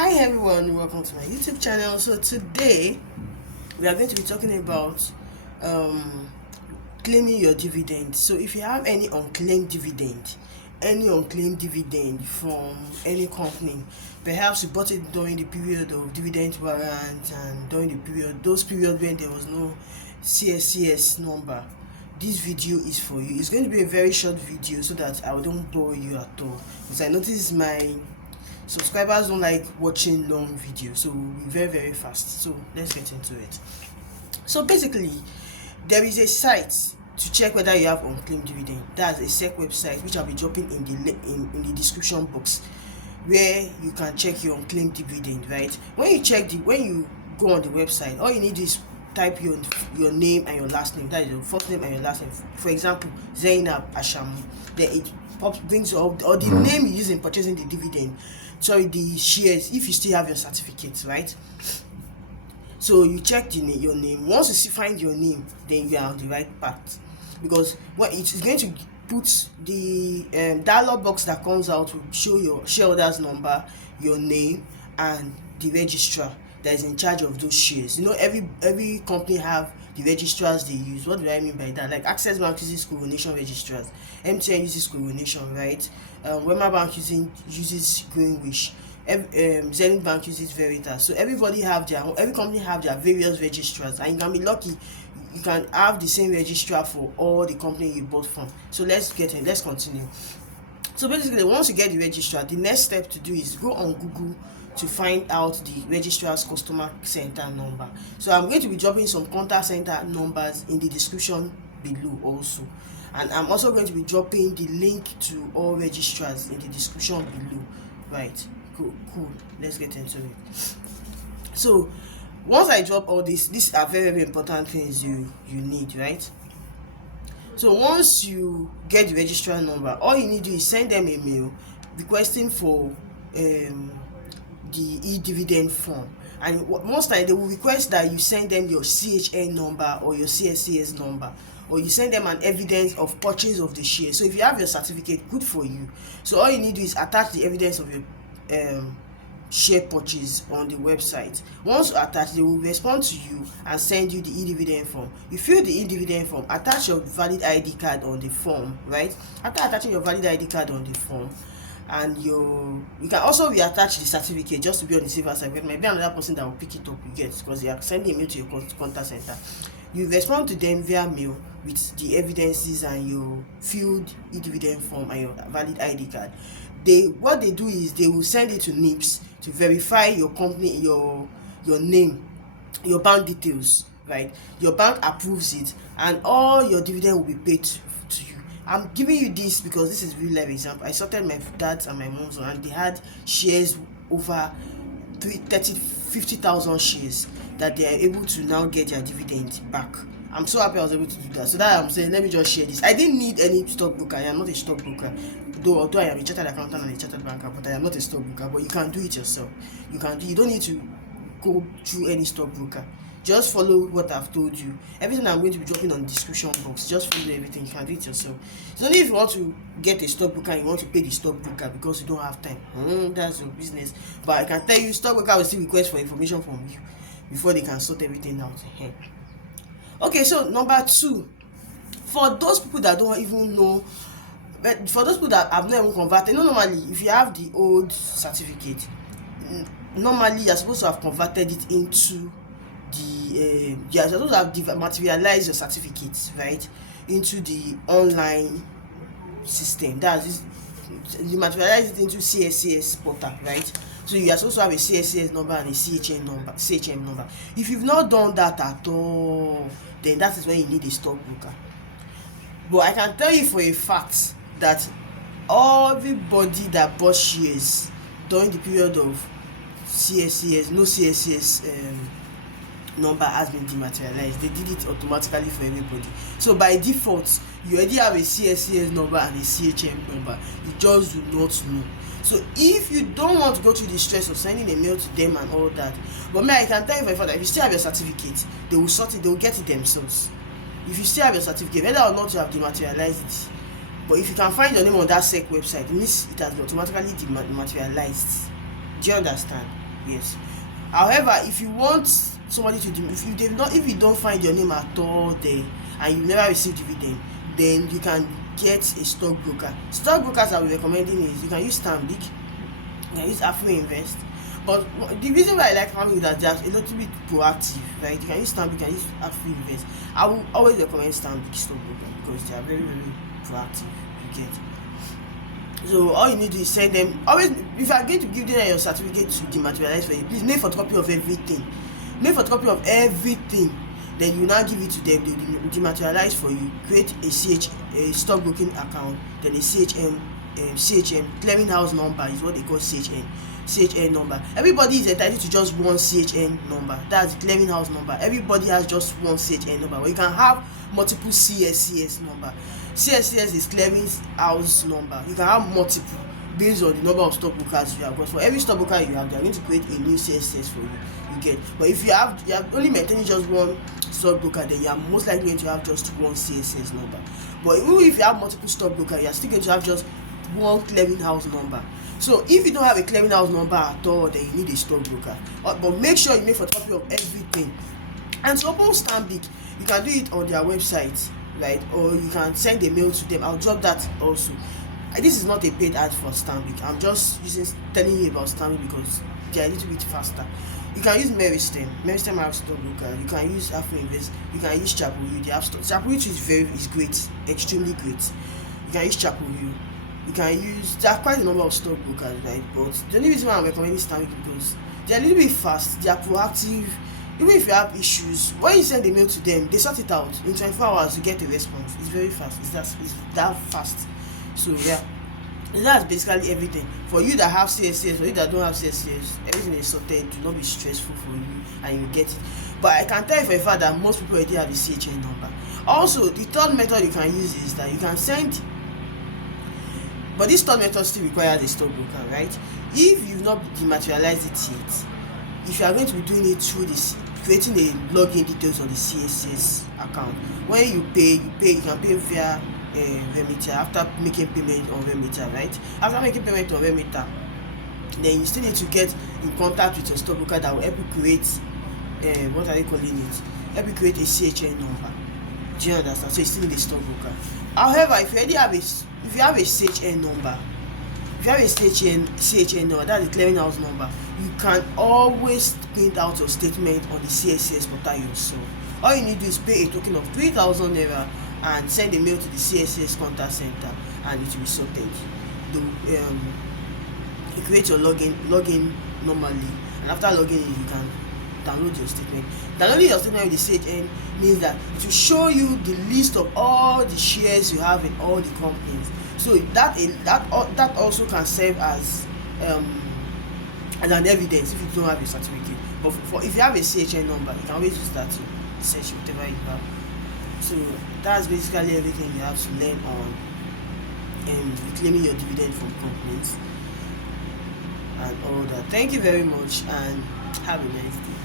Hi everyone, welcome to my YouTube channel. So today we are going to be talking about claiming your dividend. So if you have any unclaimed dividend from any company, perhaps you bought it during the period of dividend warrant and during the those periods when there was no CSCS number, this video is for you. It's going to be a very short video so that I don't bore you at all, because I notice my subscribers don't like watching long videos, so we'll be very fast. So let's get into it. So basically, there is a site to check whether you have unclaimed dividend. That's a SEC website, which I'll be dropping in the description box, where you can check your unclaimed dividend. Right, when you go on the website, all you need is type your name and your last name. That is your first name and your last name. For example, Zainab Ashamu. Then it brings up or the name you use in purchasing the dividend, the shares, if you still have your certificates, right? So you check your name. Once you find your name, then you are on the right path, because what it is going to put the dialog box that comes out will show your shareholders number, your name, and the registrar that is in charge of those shares. Every company have the registrars they use. What do I mean by that? Like Access Bank uses coronation registrars, MTN uses coronation, right? Wema Bank uses Greenwich, Zenith Bank uses Veritas. So every company have their various registrars, and you can be lucky you can have the same registrar for all the company you bought from. So let's continue. So basically, once you get the registrar, the next step to do is go on Google to find out the registrar's customer center number. So I'm going to be dropping some contact center numbers in the description below also, and I'm also going to be dropping the link to all registrars in the description below. Right, cool. Let's get into it. So once I drop all these are very important things you need, right? So once you get the registrar number, all you need to do is send them a mail requesting for the e-dividend form, and most time they will request that you send them your CHN number or your CSCS number, or you send them an evidence of purchase of the share. So if you have your certificate, good for you. So all you need to do is attach the evidence of your share purchase on the website. Once you attach, they will respond to you and send you the e-dividend form. You fill the e-dividend form, attach your valid ID card on the form, right? After attaching your valid ID card on the form, and you can also reattach the certificate just to be on the safer side. There might be another person that will pick it up, because they are sending a mail to your contact center. You respond to them via mail with the evidences and your filled e-dividend form and your valid ID card. What they do is they will send it to NIPS to verify your company, your name, your bank details, right? Your bank approves it, and all your dividend will be paid to you. I'm giving you this because this is real life example. I sorted my dad's and my mom's, and they had shares over 50,000 shares that they are able to now get their dividend back. I'm so happy I was able to do that. So that I'm saying, let me just share this. I didn't need any stockbroker. I am not a stockbroker, although I am a chartered accountant and a chartered banker, but I am not a stockbroker. But you can do it yourself. You don't need to go through any stockbroker. Just follow what I've told you. Everything I'm going to be dropping on the description box, just follow everything. You can do it yourself. It's only if you want to get a stockbroker and you want to pay the stockbroker because you don't have time. That's your business. But I can tell you, stockbroker will still request for information from you before they can sort everything out. Okay, so number 2, for those people that don't even know, for those people that have not even converted, normally if you have the old certificate, normally you're supposed to have converted it into you're supposed to have materialized your certificates, right, into the online system. That's you materialize it into CSCS portal, right? So you are supposed to have a CSCS number and a CHM number. If you've not done that at all, then that is when you need a stockbroker. But I can tell you for a fact that everybody that bought shares during the period of no CSCS number has been dematerialized. They did it automatically for everybody. So by default, you already have a CSCS number and a CHM number. You just do not know. So if you don't want to go through the stress of sending a mail to them and all that, but I can tell you for a fact that if you still have your certificate, they will sort it, they will get it themselves. If you still have your certificate, whether or not you have dematerialized it, but if you can find your name on that SEC website, it means it has been automatically dematerialized. Do you understand? Yes. However, if you want somebody to if you don't find your name at all there and you never receive dividend, then you can get a stockbroker. Stockbrokers I will recommending is you can use Stanbic, you can use AFANG. But the reason why I like having is that they are a little bit proactive, right? You can use Stanbic, you can use AFANG. I will always recommend Stanbic stockbroker because they are very, very proactive. You get. So all you need to do is send them. Always, if you are going to give them your certificate to dematerialize for you, please make photocopy of everything. Make photocopy of everything. Then you now give it to them. They will dematerialize for you. Create a stockbroking account. Then a CHM clearinghouse number is what they call CHN number. Everybody is entitled to just one CHN number. That's the clearinghouse number. Everybody has just one CHN number. But you can have multiple CSCS number. CSCS is clearinghouse number. You can have multiple based on the number of stockbrokers you have. Because for every stockbroker you have, they are going to create a new CSCS for you. You get. But if you have only maintaining just one stockbroker, then you are most likely going to have just one CSCS number. But even if you have multiple stockbrokers, you are still going to have just one clearinghouse number. So if you don't have a clearinghouse number at all, then you need a stockbroker. But make sure you make photocopy of everything. And to open Stanbic, you can do it on their website, right? Or you can send a mail to them. I'll drop that also. This is not a paid ad for Stanbic. I'm just telling you about Stanbic because they are a little bit faster. You can use Meristem. Meristem have stockbroker. You can use AFANG. You can use Chapel. They have stock. Chapel is great, extremely great. You can use Chapel. You can use. There are quite a number of stockbrokers, right? But the only reason why I'm recommending Stanbic because they are a little bit fast. They are proactive. Even if you have issues, when you send a mail to them, they sort it out in 24 hours. You get a response. It's very fast. It's that fast. So yeah, and that's basically everything. For you that have CSCS, for you that don't have CSCS, everything is sorted. Do not be stressful for you, and you get it. But I can tell you for a fact that most people already have a CHN number. Also, the third method you can use is that you can send. But this third method still requires a stockbroker, right? If you've not dematerialized it yet, if you are going to be doing it through this, creating a login details on the CSCS account. When you pay, you can pay via Remitr after making payment on Remitr, right? After making payment on Remitr, then you still need to get in contact with your stockbroker that will help you create what are they calling it? Help you create a CHN number. Do you understand? So you still need a stockbroker. However, if you already have a CHN number, that's the clearinghouse number, you can always print out your statement on the CSCS portal yourself. All you need to do is pay a token of 3,000 naira and send a mail to the CSCS contact center, and it will be sorted. You create your login normally, and after logging in, you can download your statement. Downloading your statement with the CHN means that it will show you the list of all the shares you have in all the companies. So that also can serve as an evidence if you don't have a certificate. But if you have a CHN number, you can always use that to search whatever you have. So that's basically everything you have to learn on reclaiming your dividend from companies and all that. Thank you very much and have a nice day.